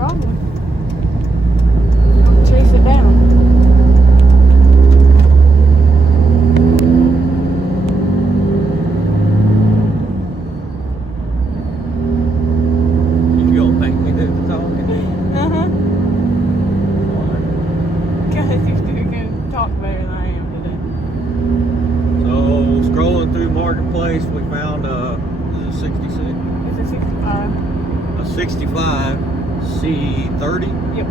Probably. I'll chase it down. You gonna make me do the talking? Uh-huh. Why? Because you still can talk better than I am today. So, scrolling through Marketplace, we found is it 66? It's a 65. A 65 C30. Yep.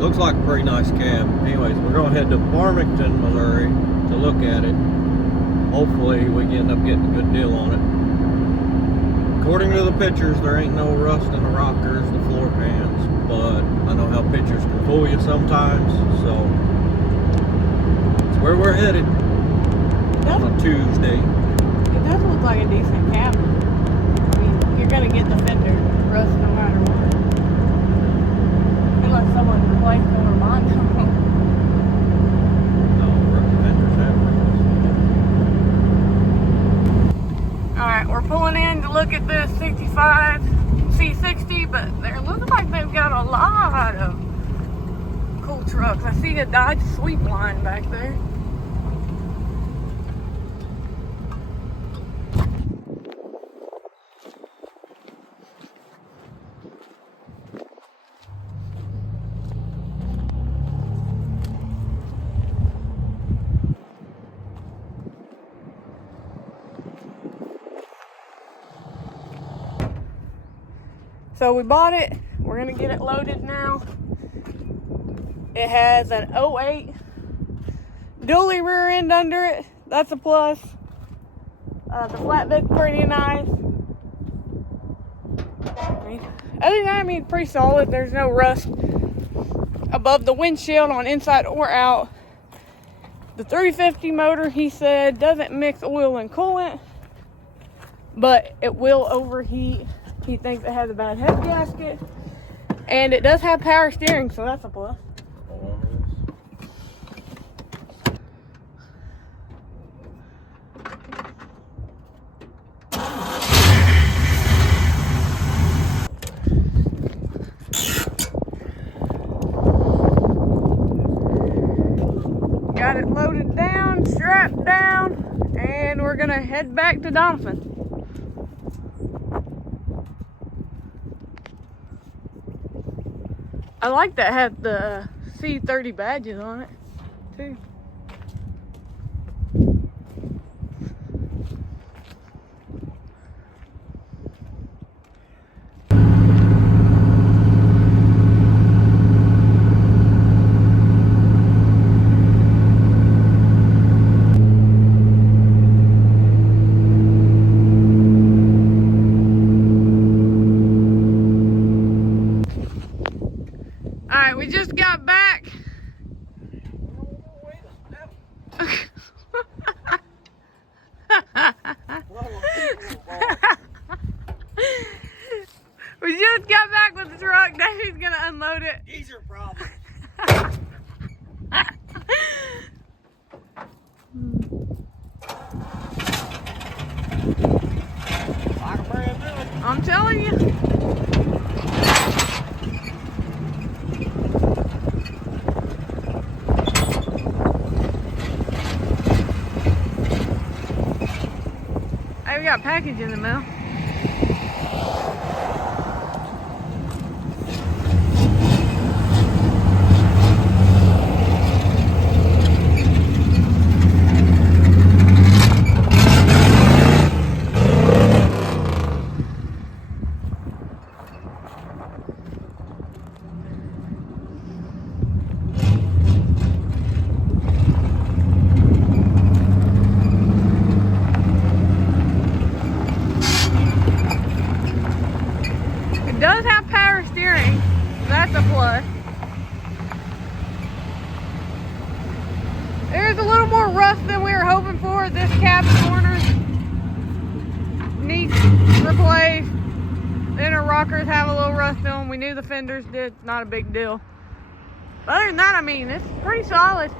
Looks like a pretty nice cab. Anyways, we're going to head to Farmington, Missouri to look at it. Hopefully we end up getting a good deal on it. According to the pictures, there ain't no rust in the rockers, the floor pans, but I know how pictures can fool you sometimes, so it's where we're headed on a Tuesday. It does look like a decent cab. I mean, you're going to get the fender rust no matter what. Unless someone replaced them or bought them. No, fenders have rust. Alright, we're pulling in to look at this 65 C60, but it looks like they've got a lot of cool trucks. I see a Dodge Sweetline back there. So we bought it. We're gonna get it loaded now. It has an 08 dually rear end under it. That's a plus. The flatbed's pretty nice. Other than that, I mean, it's pretty solid. There's no rust above the windshield on inside or out. The 350 motor, he said, doesn't mix oil and coolant, but it will overheat. He thinks it has a bad head gasket, and it does have power steering, so that's a plus. Got it loaded down, strapped down, and we're gonna head back to Doniphan. I like that had the C30 badges on it too. Alright, we just got back. We just got back with the truck. Now he's gonna unload it. These are problems. Like a brand new. I'm telling you. Hey, we got a package in the mail. It does have power steering. That's a plus. There's a little more rust than we were hoping for. This cab corner needs replaced. The inner rockers have a little rust in them. We knew the fenders did. Not a big deal. But other than that, I mean, it's pretty solid.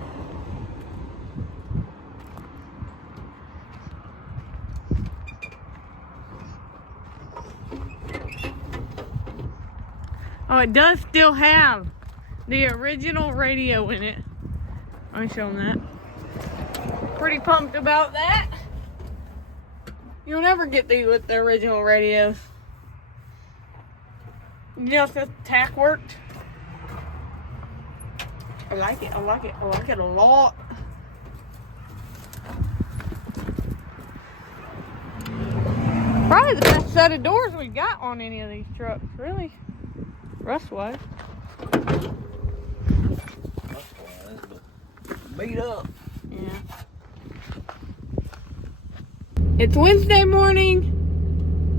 Oh, it does still have the original radio in it. Let me show them that. Pretty pumped about that. You'll never get these with the original radios. Just the tack worked. I like it. I like it. I like it a lot. Probably the best set of doors we got on any of these trucks, really. Rust-wise. Beat up. Yeah. It's Wednesday morning.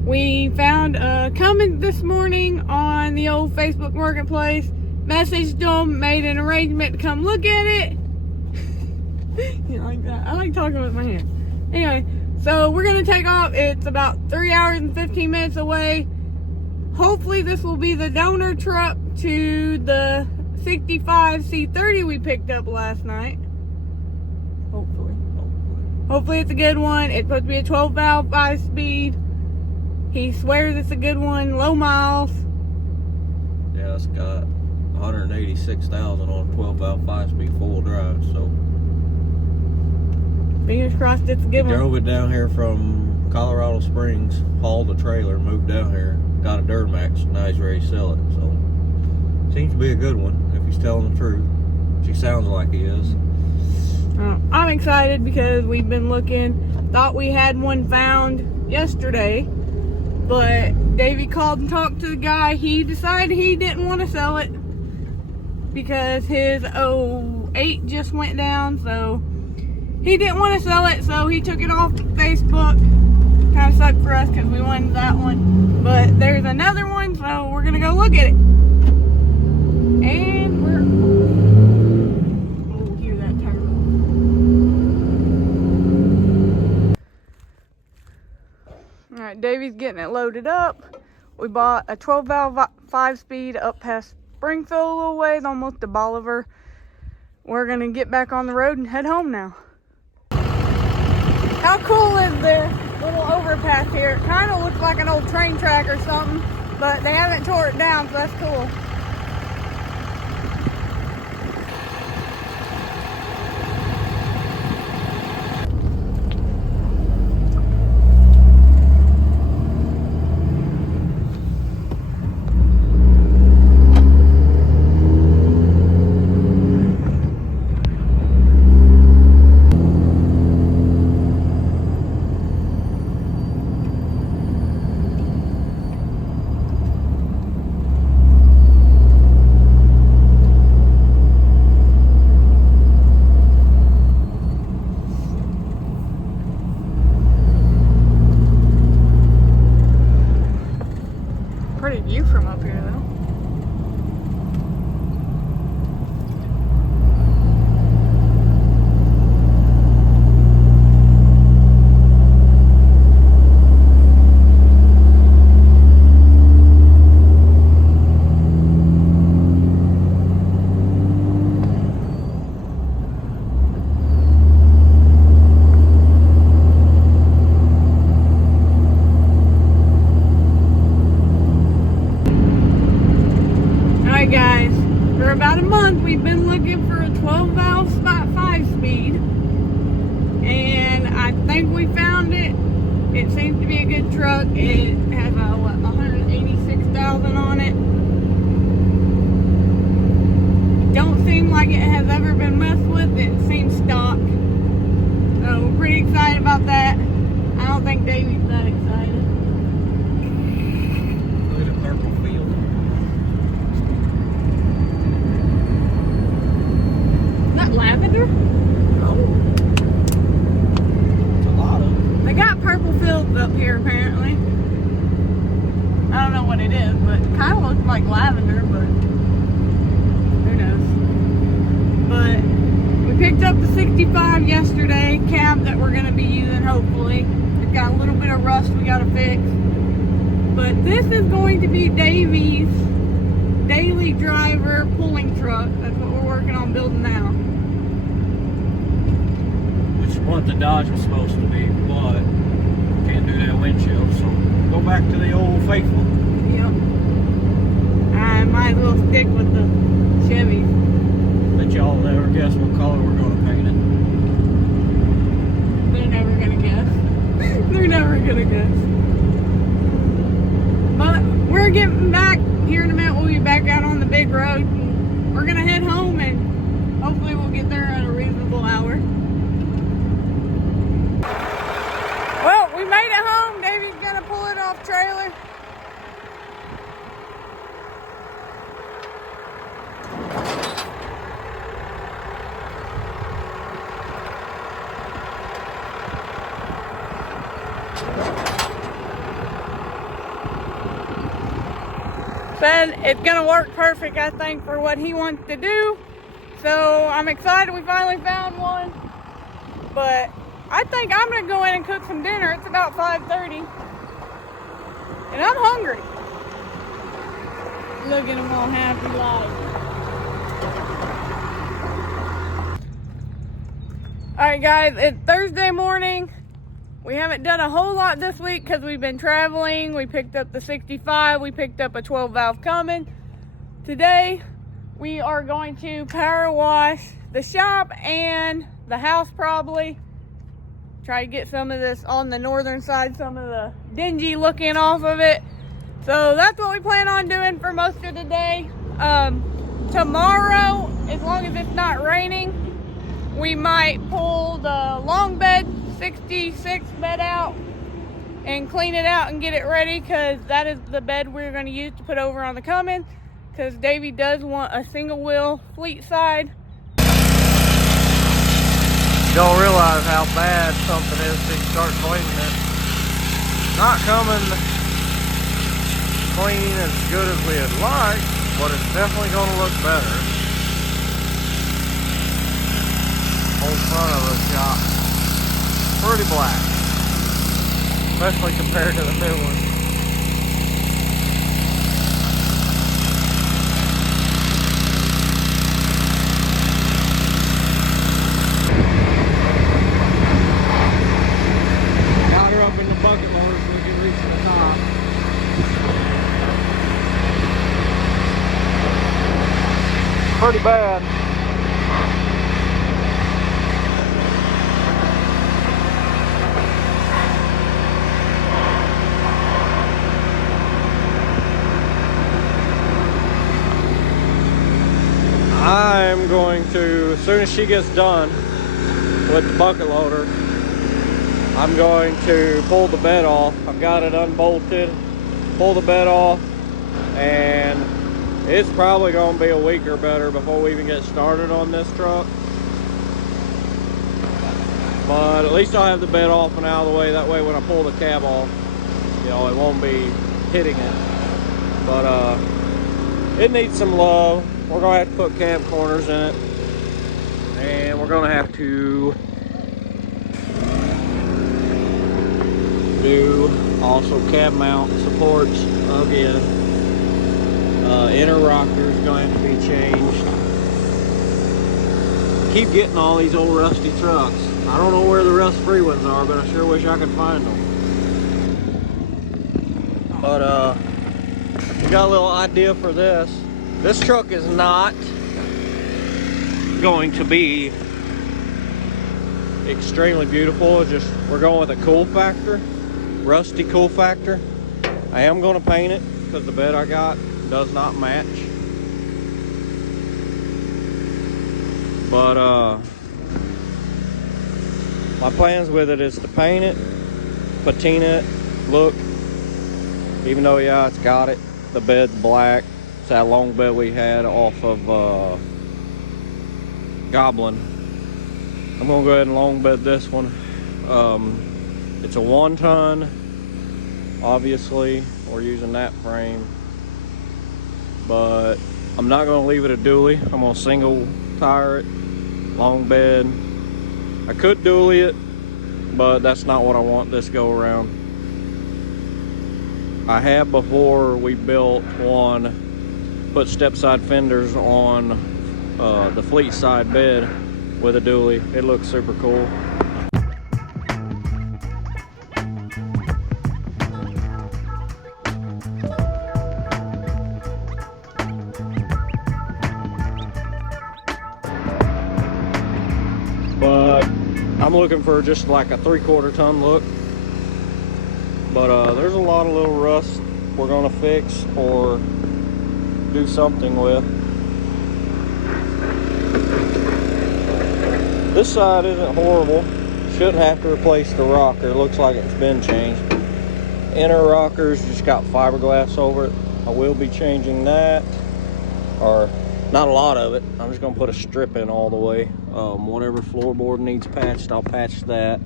We found a comment this morning on the old Facebook Marketplace. Messaged them, made an arrangement to come look at it. You like that? I like talking with my hands. Anyway, so we're going to take off. It's about 3 hours and 15 minutes away. Hopefully this will be the donor truck to the 65 C30 we picked up last night. Hopefully it's a good one. It's supposed to be a 12 valve 5-speed. He swears it's a good one, low miles. Yeah, it's got 186,000 on a 12 valve 5-speed 4-wheel drive, so. Fingers crossed it's a good one. Drove it down here from Colorado Springs, hauled the trailer, moved down here, got a Duramax, now he's ready to sell it, so. Seems to be a good one, if he's telling the truth. She sounds like he is. I'm excited because we've been looking. Thought we had one found yesterday, but Davey called and talked to the guy. He decided he didn't want to sell it because his 08 just went down, so he didn't want to sell it, so he took it off Facebook. Kind of sucked for us because we wanted that one, but there's another one, so we're gonna go look at it. And Alright, Davey's getting it loaded up. We bought a 12 valve 5-speed up past Springfield a little ways, almost to Bolivar. We're gonna get back on the road and head home now. How cool is this little overpass here? It kind of looks like an old train track or something, but they haven't tore it down, so that's cool. Pretty view from up here, though. Guys, for about a month we've been looking for a 12 valve 5-speed, and I think we found it. It seems to be a good truck. It has a 186,000 on it. Don't seem like it has ever been messed with. It seems stock, so we're pretty excited about that. I don't think Davey's that excited. Look at the purple field. Lavender? No. It's a lot of them. They got purple fields up here apparently. I don't know what it is, but it kind of looks like lavender, but who knows. But we picked up the 65 yesterday, cab that we're going to be using hopefully. It's got a little bit of rust we got to fix. But this is going to be Davey's daily driver pulling truck. That's what we're working on building now. What the Dodge was supposed to be, but can't do that windshield, so go back to the old faithful. Yep. I might I'll stick with the Chevy. Bet y'all never guess what color we're gonna paint it. They're never gonna guess. They're never gonna guess. But we're getting back here in a minute. We'll be back out on the big road. And we're gonna head home and hopefully we'll get there at a reasonable hour. Well, we made it home. Davey's gonna pull it off trailer. Said it's gonna work perfect, I think, for what he wants to do. So I'm excited we finally found one. But I think I'm gonna go in and cook some dinner. It's about 5:30. And I'm hungry. Look at him all happy like. Alright guys, it's Thursday morning. We haven't done a whole lot this week because we've been traveling. We picked up the 65. We picked up a 12 valve Cummins. Today, we are going to power wash the shop and the house probably. Try to get some of this on the northern side, some of the dingy looking off of it. So that's what we plan on doing for most of the day. Tomorrow, as long as it's not raining, we might pull the long bed 66 bed out and clean it out and get it ready, because that is the bed we're going to use to put over on the Cummins, because Davey does want a single wheel fleet side. You don't realize how bad something is till you start cleaning it. Not coming clean as good as we'd like, but it's definitely going to look better. Whole front of the shop pretty black, especially compared to the new one. Got her up in the bucket loader so we can reach the top. Pretty bad. I'm going to, as soon as she gets done with the bucket loader, I'm going to pull the bed off. I've got it unbolted, pull the bed off, and it's probably going to be a week or better before we even get started on this truck. But at least I'll have the bed off and out of the way. That way when I pull the cab off, you know, it won't be hitting it. But it needs some love. We're gonna have to put cab corners in it, and we're gonna have to do also cab mount supports again. Inner rocker is going to have to be changed. Keep getting all these old rusty trucks. I don't know where the rust-free ones are, but I sure wish I could find them. But we got a little idea for this. This truck is not going to be extremely beautiful. It's just, we're going with a cool factor, rusty cool factor. I am going to paint it because the bed I got does not match. But my plans with it is to paint it, patina it, look. Even though, yeah, it's got it. The bed's black. It's that long bed we had off of Goblin. I'm gonna go ahead and long bed this one. It's a 1 ton. Obviously, we're using that frame. But I'm not gonna leave it a dually. I'm gonna single tire it, long bed. I could dually it, but that's not what I want this go around. I have before we built one, put step side fenders on the fleet side bed with a dually. It looks super cool. I'm looking for just like a 3/4 ton look. But there's a lot of little rust we're gonna fix or do something with. This side isn't horrible. Should have to replace the rocker. Looks like it's been changed. Inner rockers just got fiberglass over it. I will be changing that, or not a lot of it. I'm just gonna put a strip in all the way. Whatever floorboard needs patched, I'll patch that.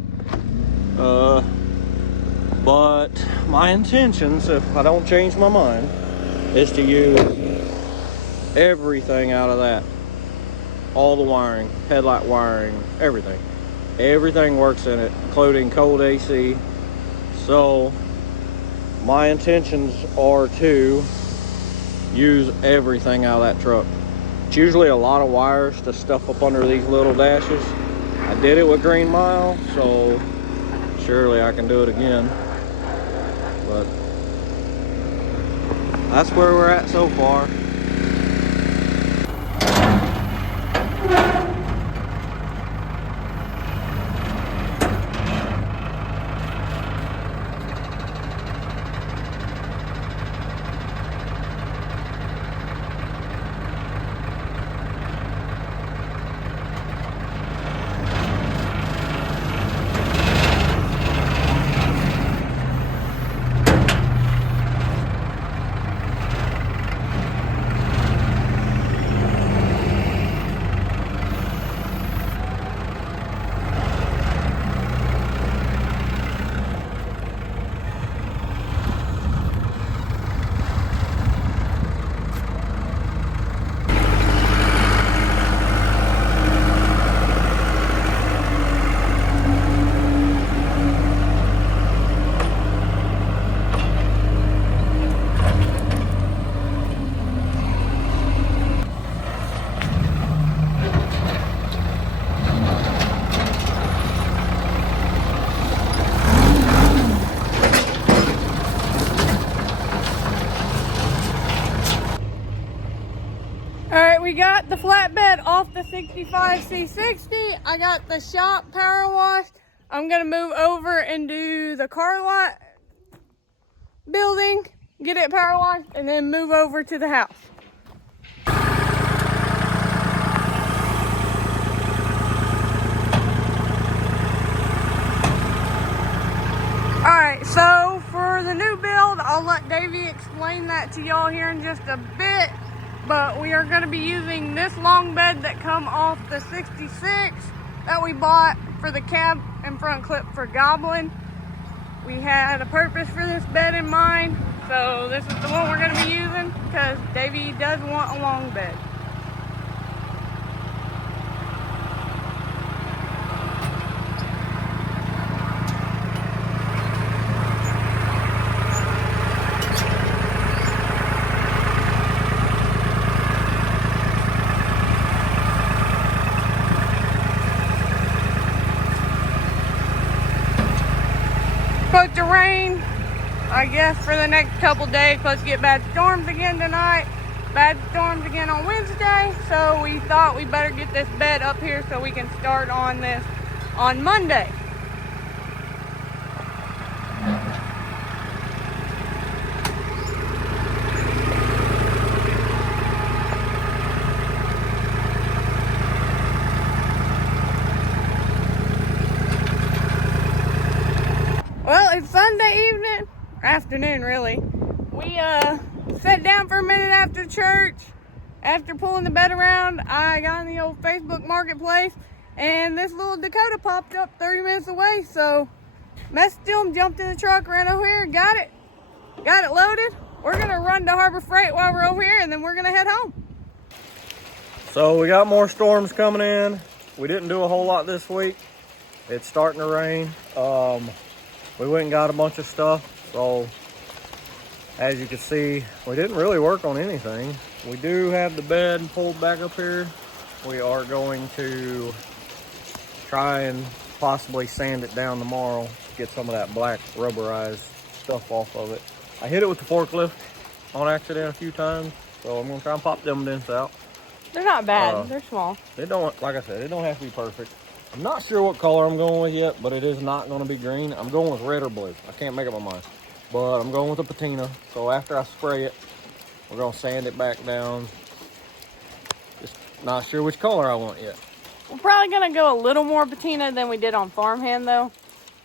But my intentions, if I don't change my mind, is to use everything out of that. All the wiring, headlight wiring, everything. Everything works in it, including cold AC. So my intentions are to use everything out of that truck. It's usually a lot of wires to stuff up under these little dashes. I did it with Green Mile, so surely I can do it again. But that's where we're at so far. We got the flatbed off the 65C60. I got the shop power washed. I'm gonna move over and do the car lot building, get it power washed, and then move over to the house. Alright, so for the new build, I'll let Davey explain that to y'all here in just a bit. But we are going to be using this long bed that come off the 66 that we bought for the cab and front clip for Goblin. We had a purpose for this bed in mind, so this is the one we're going to be using because Davey does want a long bed. Supposed to rain, I guess, for the next couple days. Supposed to get bad storms again tonight, bad storms again on Wednesday. So we thought we better get this bed up here so we can start on this on Monday. Well, it's Sunday evening, afternoon really. We sat down for a minute after church. After pulling the bed around, I got in the old Facebook Marketplace, and this little Dakota popped up 30 minutes away. So messaged him, jumped in the truck, ran over here, got it loaded. We're gonna run to Harbor Freight while we're over here, and then we're gonna head home. So we got more storms coming in. We didn't do a whole lot this week. It's starting to rain. We went and got a bunch of stuff. So as you can see, we didn't really work on anything. We do have the bed pulled back up here. We are going to try and possibly sand it down tomorrow, get some of that black rubberized stuff off of it. I hit it with the forklift on accident a few times, so I'm gonna try and pop them dents out. They're not bad, they're small. They don't, like I said, it don't have to be perfect. I'm not sure what color I'm going with yet, but it is not going to be green. I'm going with red or blue. I can't make up my mind. But I'm going with the patina. So after I spray it, we're going to sand it back down. Just not sure which color I want yet. We're probably going to go a little more patina than we did on farmhand, though.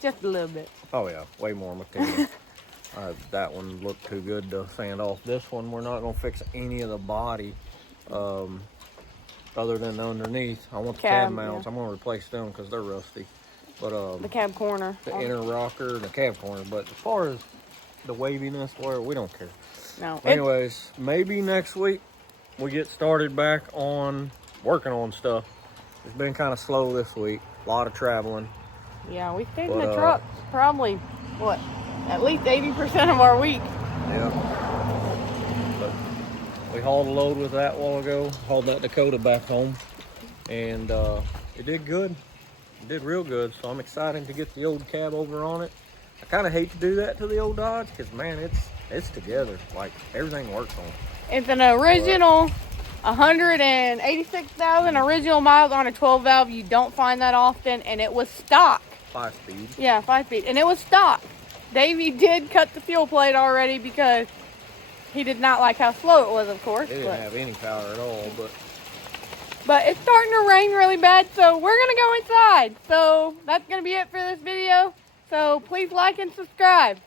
Just a little bit. Oh, yeah. Way more patina. That one looked too good to sand off. This one, we're not going to fix any of the body other than the underneath. I want the cab mounts. Yeah. I'm going to replace them because they're rusty. But the cab corner. The inner rocker and the cab corner. But as far as the waviness, we don't care. No. Anyways, maybe next week we get started back on working on stuff. It's been kind of slow this week. A lot of traveling. Yeah, we stayed in the truck probably, what, at least 80% of our week. Yeah. But we hauled a load with that a while ago. Hauled that Dakota back home. And it did good. It did real good. So I'm excited to get the old cab over on it. I kind of hate to do that to the old Dodge because, man, it's together. Like, everything works on it. It's an original 186,000 original miles on a 12 valve. You don't find that often, and it was stock. 5-speed. Yeah, 5-speed, and it was stock. Davey did cut the fuel plate already because he did not like how slow it was, of course. It didn't have any power at all, but it's starting to rain really bad, so we're gonna go inside. So that's gonna be it for this video. So please like and subscribe.